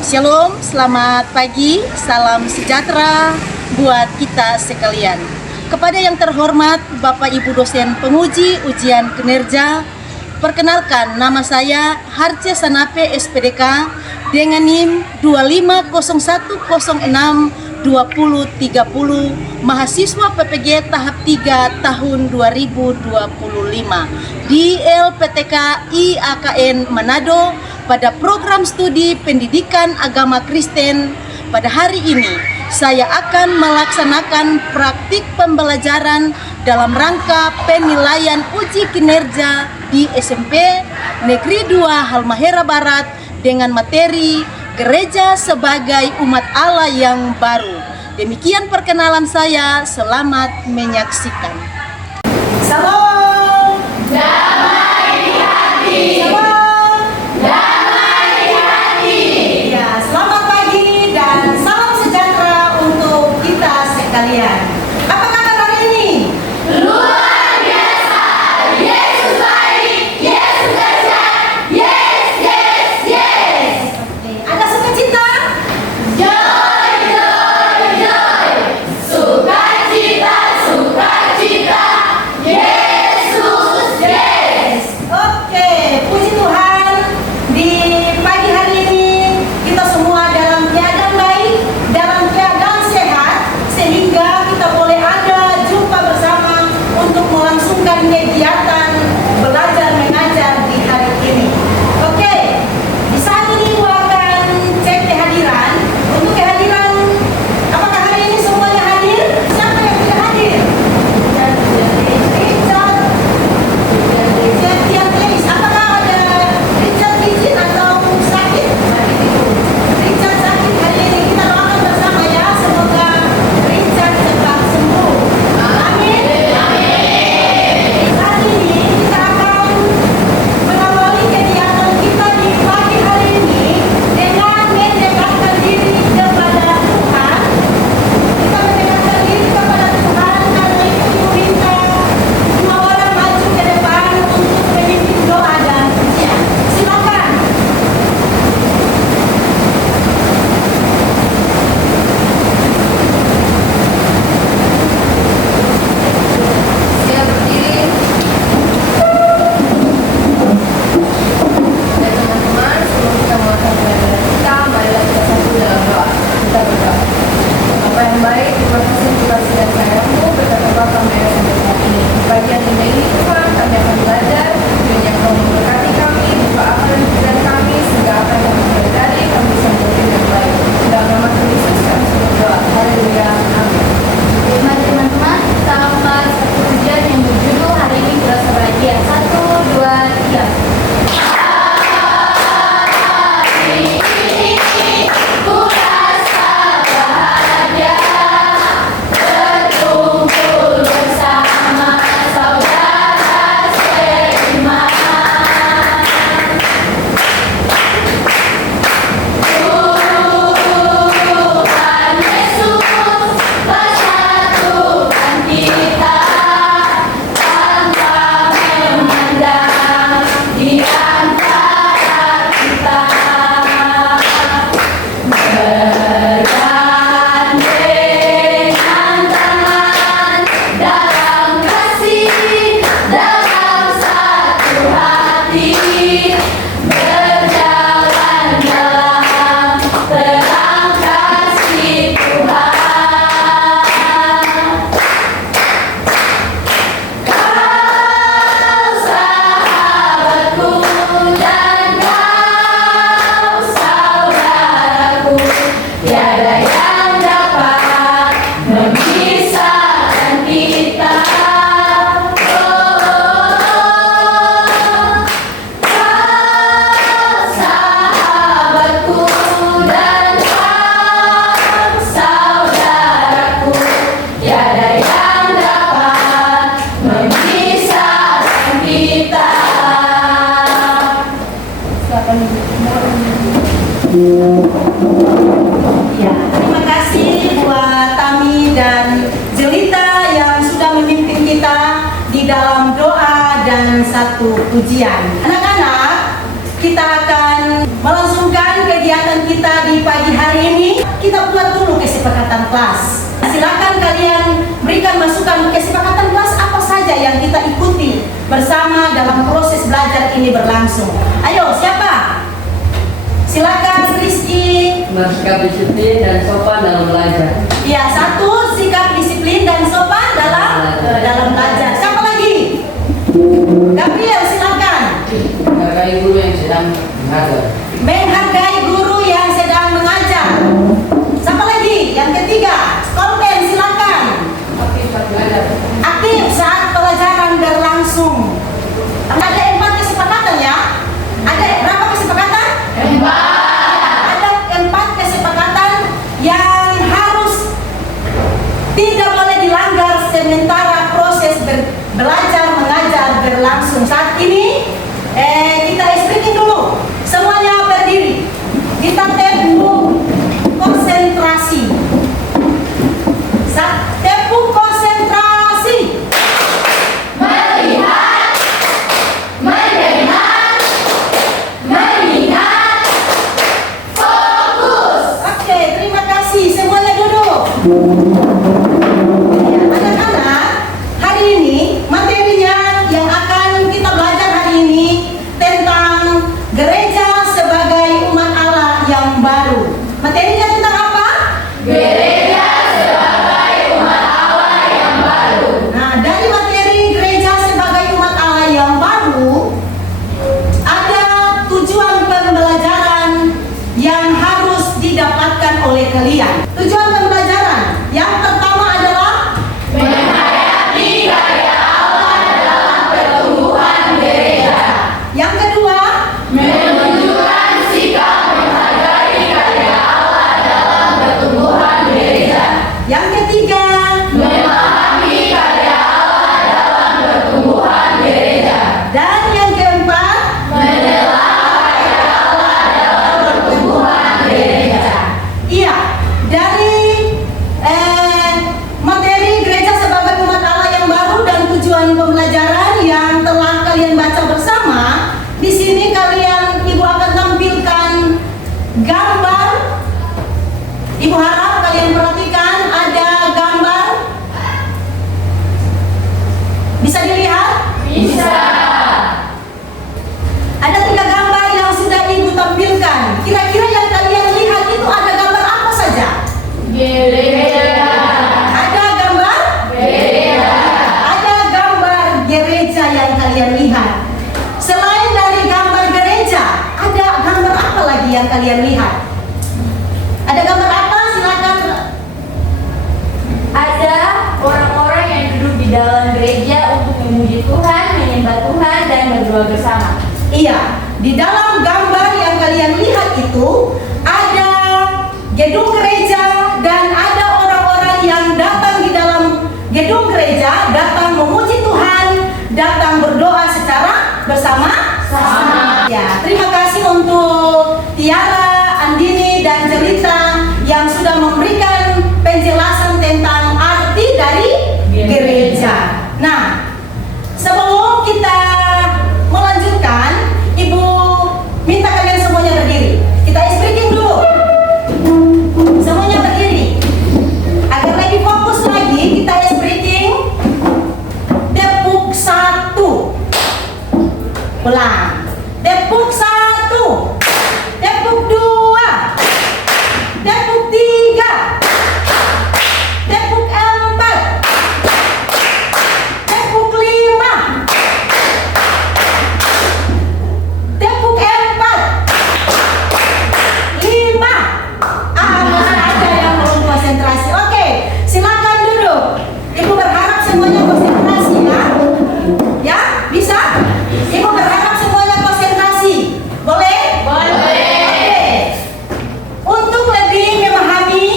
Shalom, selamat pagi, salam sejahtera buat kita sekalian. Kepada yang terhormat Bapak Ibu dosen penguji ujian kinerja, perkenalkan nama saya Harce Sanape SPDK dengan NIM 2501062030, mahasiswa PPG tahap 3 tahun 2025 di LPTK IAKN Manado pada program studi pendidikan agama Kristen. Pada hari ini saya akan melaksanakan praktik pembelajaran dalam rangka penilaian uji kinerja di SMP Negeri 2 Halmahera Barat dengan materi Gereja sebagai Umat Allah yang Baru. Demikian perkenalan saya, selamat menyaksikan. Salam damai di hati. Salam damai di hati. Ya, selamat pagi dan salam sejahtera untuk kita sekalian. Apa kabar hari ini? Luar biasa. Yesus baik, Yesus dahsyat. Yes, yes, yes. Oke. Ada sukacita? Joy, joy, joy. Sukacita, sukacita. Yesus, yes. Oke, puji Tuhan. Di pagi hari ini kita semua dalam keadaan baik, dalam keadaan sehat, sehingga kita boleh ada jumpa bersama untuk melangsungkan kegiatan belajar mengajar di hari ini. Oke, di saat ini gua akan cek kehadiran. Untuk kehadiran, apakah hari ini semuanya hadir? Siapa yang tidak hadir? Richard, Septian Teis. Apakah ada Richard izin atau sakit? Richard sakit hari ini, kita doakan bersama ya, semoga Richard cepat sembuh. Amin. Saat ini kita akan mengawali kegiatan kita di pagi hari ini dengan mendekatkan diri kepada Tuhan. Kita mendekatkan diri kepada Tuhan, karena itu minta semua orang maju ke depan untuk memimpin doa dan pujian. Silakan. Siap berdiri. Dan teman-teman, sebelum kita melakukan pelajaran kita, marilah kita satu dalam doa. Kita berdoa. Bapa yang baik, terima kasih untuk kasih dan sayang-Mu, berkata Bapa mereka sampai saat ini. Di pagi yang indah ini Tuhan, kami akan belajar, kiranya Kau memberkati kami, buka akal dan pikiran kami, sehingga apa yang kami pelajari, kami bisa mengerti dengan baik. Dalam nama Tuhan Yesus kami berdoa. Haleluya. Amin. Mari teman-teman, kita lakukan satu ujian yang berjudul hari ini berasa bahagia. 1, 2, 3. Ya, terima kasih buat Tami dan Jelita yang sudah memimpin kita di dalam doa dan satu pujian. Anak-anak, kita akan melangsungkan kegiatan kita di kelas. Silakan kalian berikan masukan kesepakatan kelas apa saja yang kita ikuti bersama dalam proses belajar ini berlangsung. Ayo, siapa? Silakan Rizky. Bersikap disiplin dan sopan dalam belajar. Ya, 1, sikap disiplin dan sopan dalam belajar. Siapa lagi? Gabriel, silakan. Menghargai guru yang sedang mengajar. Menghargai guru yang sedang mengajar. Siapa lagi? Yang ketiga, konten, silakan. Aktif saat belajar. Aktif saat pelajaran berlangsung. Ada 4 kesepakatan ya? Ada berapa kesepakatan? 4. Ada 4 kesepakatan yang harus tidak boleh dilanggar sementara proses belajar mengajar berlangsung. Saat ini kita speaking dulu. Semuanya berdiri. Kita tepuk konsentrasi. Tepuk konsentrasi. Melihat, mendengar, mengingat, fokus. Oke, terima kasih. Semuanya duduk. Ya, anak-anak, hari ini materinya yang akan kita belajar hari ini tentang gereja sebagai umat Allah yang baru. Materinya tentang apa? Gereja sebagai umat Allah yang baru. Nah, dari materi gereja sebagai umat Allah yang baru, ada tujuan pembelajaran yang harus didapatkan oleh kalian. Tujuan pembelajaran yang pertama adalah Menghayati karya Allah dalam pertumbuhan gereja. yang kedua, Menunjukkan sikap menghargai karya Allah dalam pertumbuhan gereja. yang ketiga, Memahami karya Allah dalam pertumbuhan gereja. dan yang keempat, Menelaah karya Allah dalam pertumbuhan gereja. iya, dari materi gereja sebagai umat Allah yang baru dan tujuan pembelajaran yang telah kalian baca bersama. Di sini Ibu akan tampilkan gambar. Ibu harap kalian perhatikan ada gambar. Bisa dilihat? Bisa. Ada 3 gambar yang sudah Ibu tampilkan. Kira-kira yang kalian lihat itu ada gambar apa saja? Gereja. Ada gambar? Gereja. Ada gambar gereja yang kalian lihat. Selain dari gambar gereja, ada gambar apa lagi yang kalian lihat? Ada gambar apa? Silakan. Ada orang-orang yang duduk di dalam gereja untuk memuji Tuhan, menyembah Tuhan, dan berdoa bersama. Iya, di dalam gambar yang kalian lihat itu ada gedung gereja dan ada orang-orang yang datang di dalam gedung gereja, datang memuji Tuhan, datang berdoa secara bersama-sama. Ya, terima kasih untuk Tiara, Andini, dan Jelita yang sudah memberikan penjelasan tentang arti dari gereja. Nah, sebelum kita melanjutkan, Ibu minta kalian semuanya berdiri. Kita speaking dulu. Semuanya berdiri. Agar lebih fokus lagi, kita speaking. Tepuk 1. Ulang. Tepuk 1. Tepuk 2. Tepuk 3. Tepuk 4. Tepuk 5. Tepuk 4. 5. Masih ada yang belum konsentrasi. Oke, silakan duduk. Ibu berharap semuanya konsentrasi ya. Ya, bisa? Ibu berharap semuanya konsentrasi. Boleh? Boleh. Oke. Untuk lebih memahami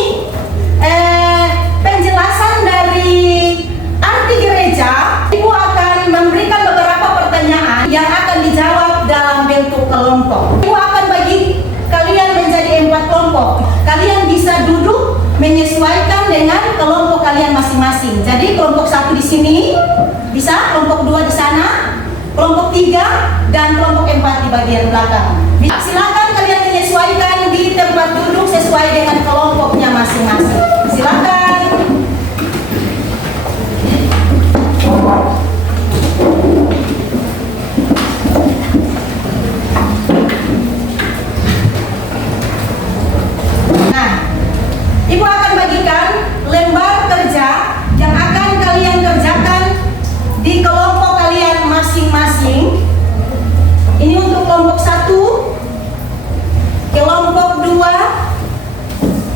penjelasan dari arti gereja, Ibu akan memberikan beberapa pertanyaan yang akan dijawab dalam bentuk kelompok. Ibu akan bagi kalian menjadi 4 kelompok. Kalian bisa duduk menyesuaikan dengan kelompok kalian masing-masing. Jadi kelompok 1 di sini, bisa kelompok 2 di sana, kelompok 3 dan kelompok 4 di bagian belakang. Silakan kalian menyesuaikan di tempat duduk sesuai dengan kelompoknya masing-masing. Silakan.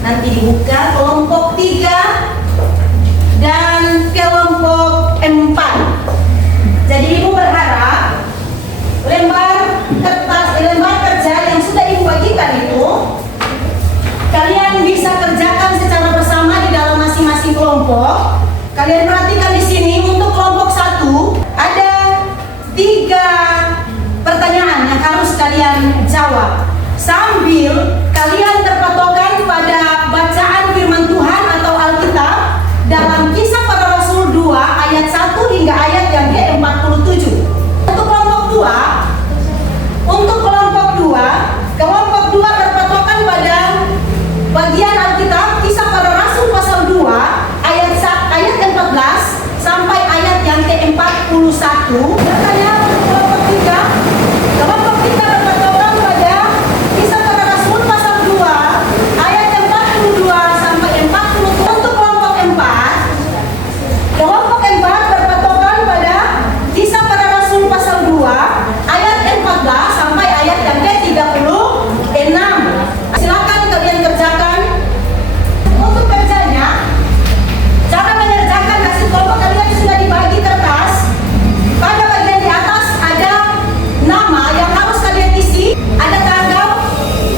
nanti dibuka kelompok 3 dan kelompok 4. Jadi Ibu berharap lembar kerja yang sudah Ibu bagikan itu kalian bisa kerjakan secara bersama di dalam masing-masing kelompok. Kalian perhatikan di sini untuk kelompok 1 ada 3 pertanyaan yang harus kalian jawab sambil kalian terpatokan pada bacaan firman Tuhan atau Alkitab dalam Kisah Para Rasul 2 ayat 1 hingga ayat yang ke-47. Kelompok 2 terpatokan pada bagian Alkitab Kisah Para Rasul pasal 2 ayat 14 sampai ayat yang ke-41. Katanya kelompok 3 terpatokan pada Kisah Para Rasul pasal 2 ayat 42 sampai 40. Untuk kelompok 4 berpatokan pada Kisah Para Rasul pasal 2 ayat 14 sampai ayat yang ke-36. Silakan kalian kerjakan. Untuk kerjanya, cara mengerjakan hasil kelompok kalian sudah dibagi kertas. Pada bagian di atas ada nama yang harus kalian isi, ada tanggal,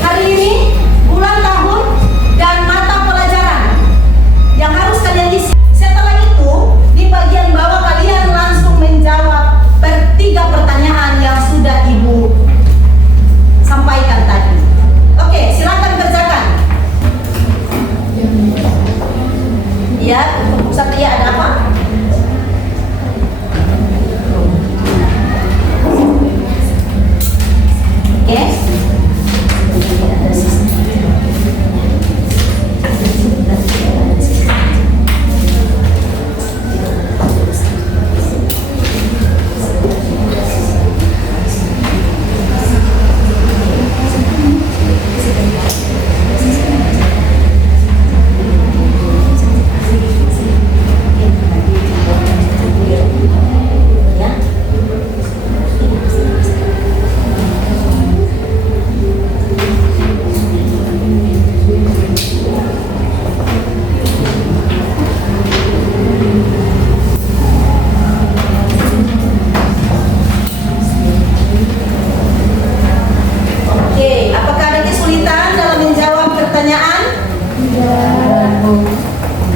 hari ini, bulan, tahun, dan mata pelajaran yang harus kalian isi. Setelah itu, di bagian bawah kalian langsung menjawab 3 pertanyaan yang sudah Ibu sampaikan tadi. Oke, silakan kerjakan. Ya, untuk Satria ada apa? Oke.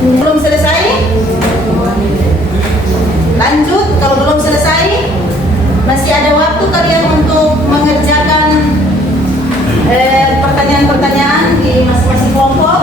Belum selesai? Lanjut, kalau belum selesai masih ada waktu kalian untuk mengerjakan pertanyaan-pertanyaan di masing-masing kelompok.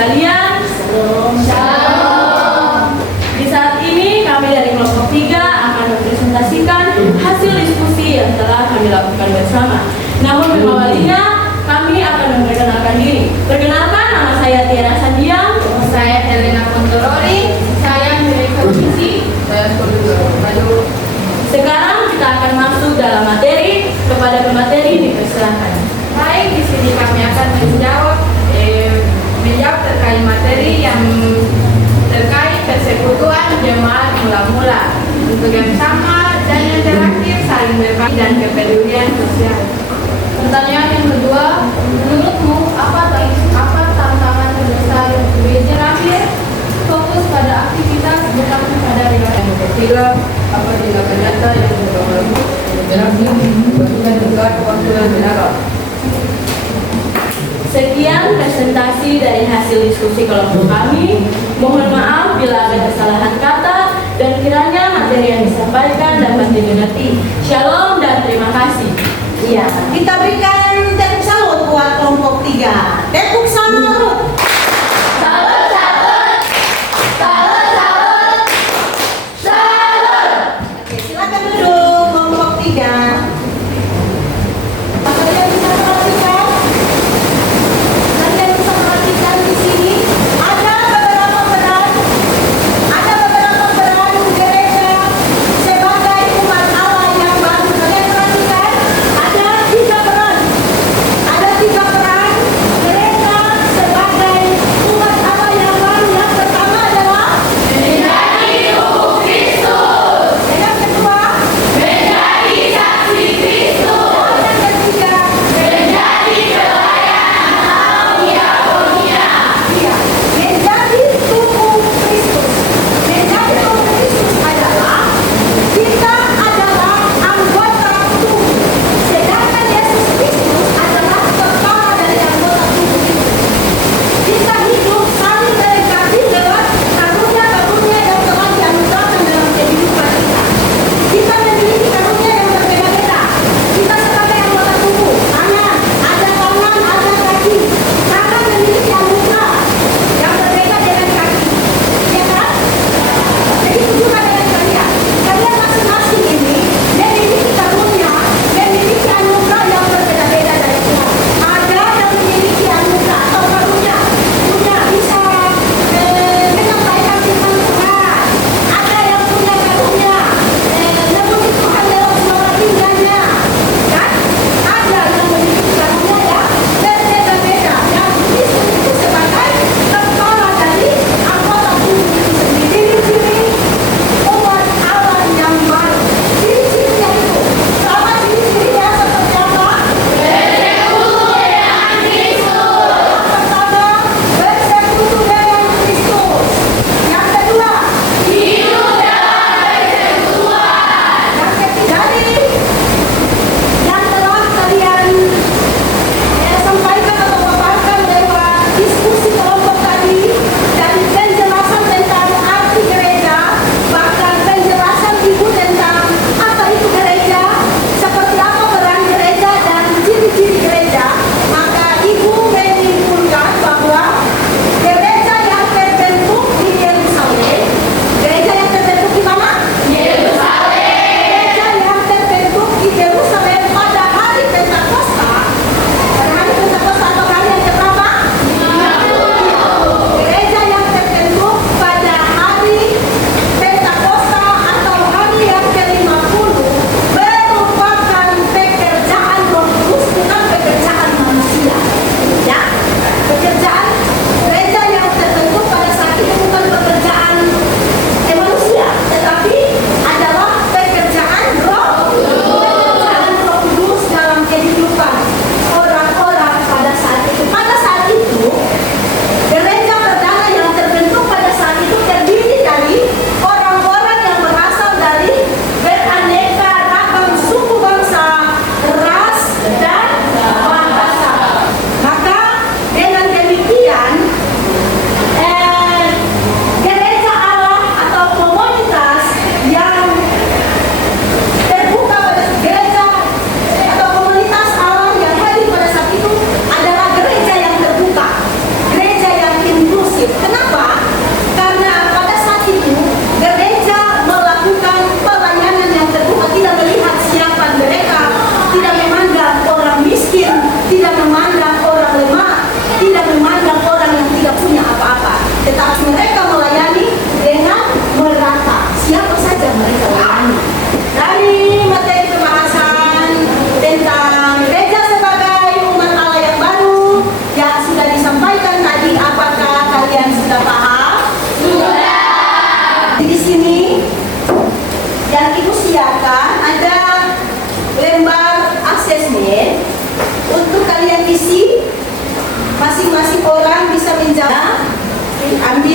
sekalian. Shalom. Di saat ini kami dari kelompok 3 akan mempresentasikan hasil diskusi yang telah kami lakukan bersama. Namun mengawalinya kami akan memperkenalkan diri. Perkenalkan, nama saya Tiara Sandiang. Saya Helena Kontorori. Saya Mereka Uci. Saya Lalu Sekarang kita akan masuk dalam materi. Kepada pemateri dipersilakan. baik, di sini kami akan menjawab terkait materi yang terkait persekutuan jemaat mula-mula. Untuk yang sama dan yang terakhir saling berbagi dan kepedulian sosial. Pertanyaan yang kedua, menurutmu apa tantangan terbesar gereja lahir? Fokus pada aktivitas bukan pada riwayat. Yang ketiga, apa tindakan nyata yang berpengaruh berakhir bukan juga kewaktuan benar. Sekian presentasi dari hasil diskusi kelompok kami. Mohon maaf bila ada kesalahan kata dan kiranya materi yang disampaikan dapat dimengerti. Shalom dan terima kasih. Iya, kita berikan tepuk salut buat kelompok 3. Tepuk salut. Oke, silakan duduk kelompok 3. Kalian bisa perhatikan di sini. Ada beberapa peran gereja sebagai umat Allah yang baru. Kalian perhatikan ada 3 peran.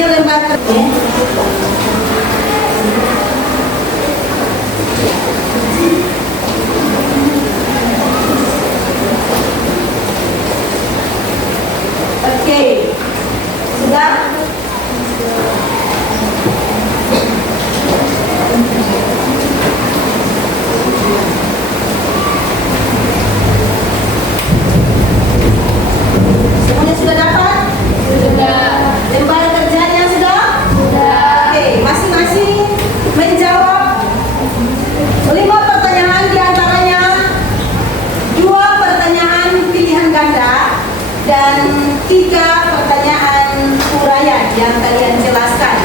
hasil lembar kerja. Oke, sudah? Semuanya sudah dapat? Sudah. Lembar kerjanya sudah? Sudah. Oke, masing-masing menjawab 5 pertanyaan, diantaranya 2 pertanyaan pilihan ganda dan 3 pertanyaan uraian yang kalian jelaskan.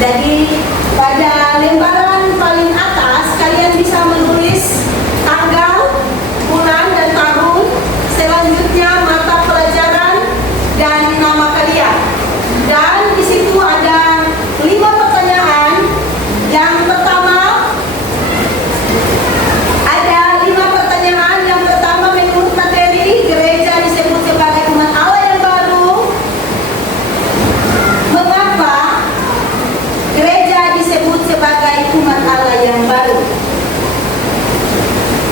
Jadi pada lembaran paling atas kalian bisa menulis tanggal, bulan dan tahun, selanjutnya mata pelajaran dan nama kalian. Dan di situ ada 5 pertanyaan. Yang pertama ada 5 pertanyaan. Yang pertama, menurut materi gereja disebut sebagai umat Allah yang baru. Mengapa gereja disebut sebagai umat Allah yang baru?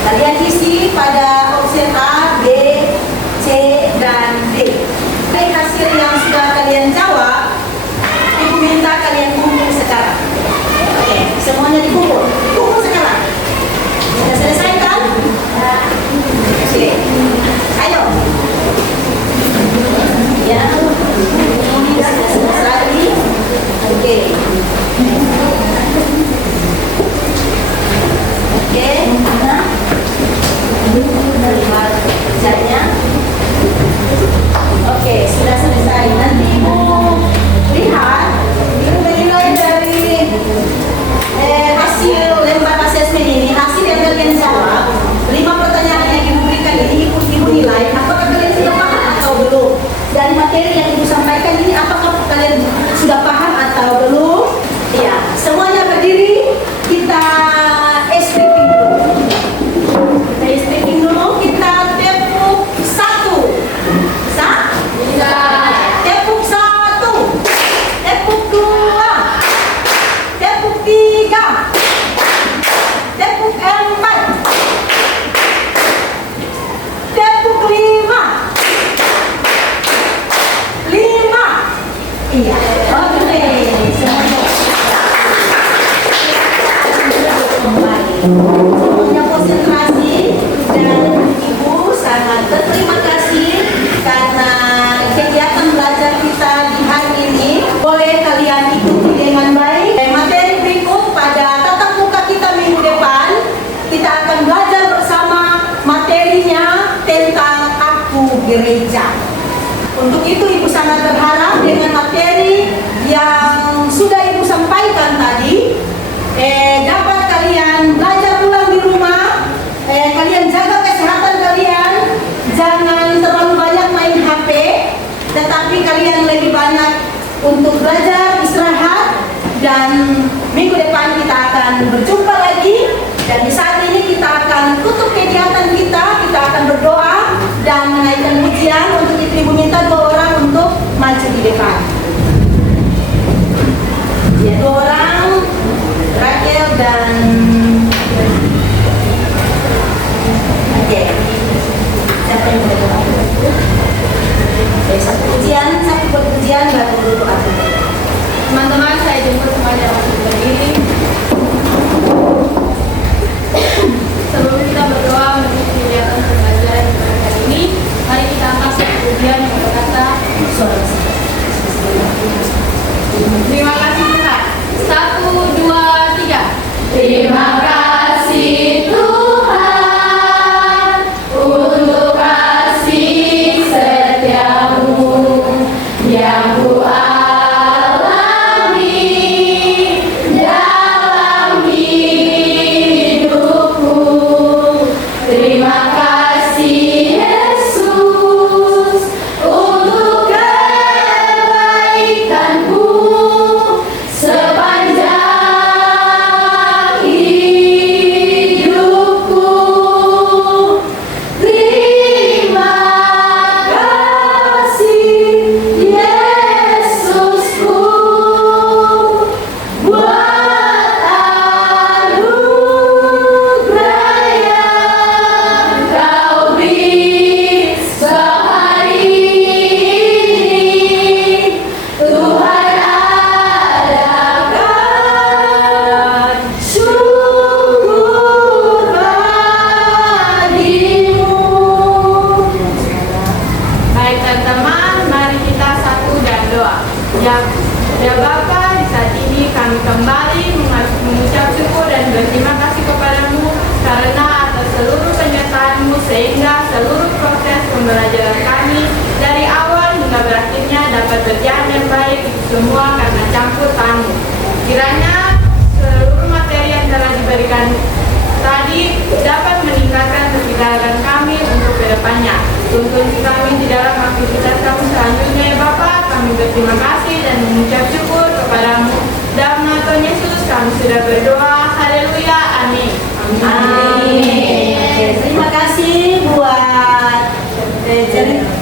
Kalian isi pada opsi A, B, C, dan D. Dari hasil yang sudah kalian jawab, Ibu minta kalian kumpul sekarang. Oke, semuanya dikumpul. Kumpul sekarang. Sudah selesai kan? Oke. Ayo. Ya. Ini sudah selesai. Oke. Oke. Nah. Lembar kerjanya. Oke, sudah selesai. Nanti Ibu lihat, Ibu menilai dari hasil lembar asesmen ini, hasil yang kalian jawab, 5 pertanyaan yang Ibu berikan ini, Ibu nilai apakah kalian sudah paham atau belum. Dari materi yang Ibu sampaikan ini, apakah kalian sudah paham atau belum? Iya, semuanya berdiri, kita speaking dulu. Kita speaking dulu, kita tepuk 1. Tepuk 1, tepuk 2, tepuk 3, tepuk 4, tepuk 5. Iya, oke. Semuanya konsentrasi dan Ibu sangat berterima kasih karena kegiatan belajar kita di hari ini boleh kalian ikuti dengan baik. Materi berikut pada tatap muka kita minggu depan, kita akan belajar bersama materinya tentang aku gereja. Untuk itu Ibu sangat berharap dengan materi yang sudah Ibu sampaikan tadi dapat kalian belajar ulang di rumah. Kalian jaga kesehatan kalian, jangan terlalu banyak main HP, tetapi kalian lebih banyak untuk belajar, istirahat, dan minggu depan kita akan berjumpa lagi. Dan di saat ini kita akan tutup kegiatan kita akan berdoa dan menaikkan pujian. Untuk itu Ibu minta 2 orang untuk maju di depan. Ya, 2 orang, Rakel dan Oke. Siapa yang berdoa? Satu pujian, baru berdoa. Teman-teman, saya jemput semuanya untuk berdiri. Sebelum kita berdoa menuju kegiatan pembelajaran pada hari ini, mari kita angkat satu pujian yang berkata, terima kasih Tuhan. 1, 2, 3. Terima kasih Tuhan untuk kasih setiamu yang ku alami dalam hidupku. Terima kasih Yesus untuk kasih teman-teman, mari kita satu dan doa. Ya Bapa, di saat ini kami kembali mengucap syukur dan berterima kasih kepadamu karena atas seluruh penyertaan-Mu sehingga seluruh proses pembelajaran kami dari awal hingga berakhirnya dapat berjalan yang baik, itu semua karena campur tangan-Mu. Kiranya seluruh materi yang telah diberikan tadi dapat meningkatkan kepidaran kami untuk kedepannya. Tuntun kami di dalam aktivitas kami selanjutnya ya Bapa. Kami berterima kasih dan mengucap syukur kepadamu. Dalam nama Tuhan Yesus kami sudah berdoa. Haleluya. Amin. Amin. Terima kasih buat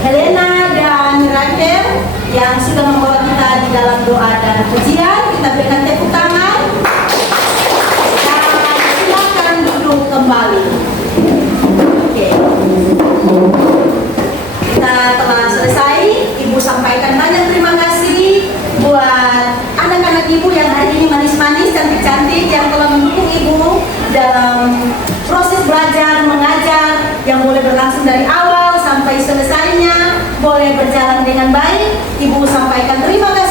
Helena dan Rakel yang sudah membawa kita di dalam doa dan pujian. Kita berikan tepuk tangan. Dan silakan duduk kembali. Oke. Kita telah selesai. Ibu sampaikan banyak terima kasih buat anak-anak ibu yang hari ini manis-manis, cantik-cantik, yang telah mendukung ibu dalam proses belajar, mengajar yang boleh berlangsung dari awal sampai selesainya, boleh berjalan dengan baik. Ibu sampaikan terima kasih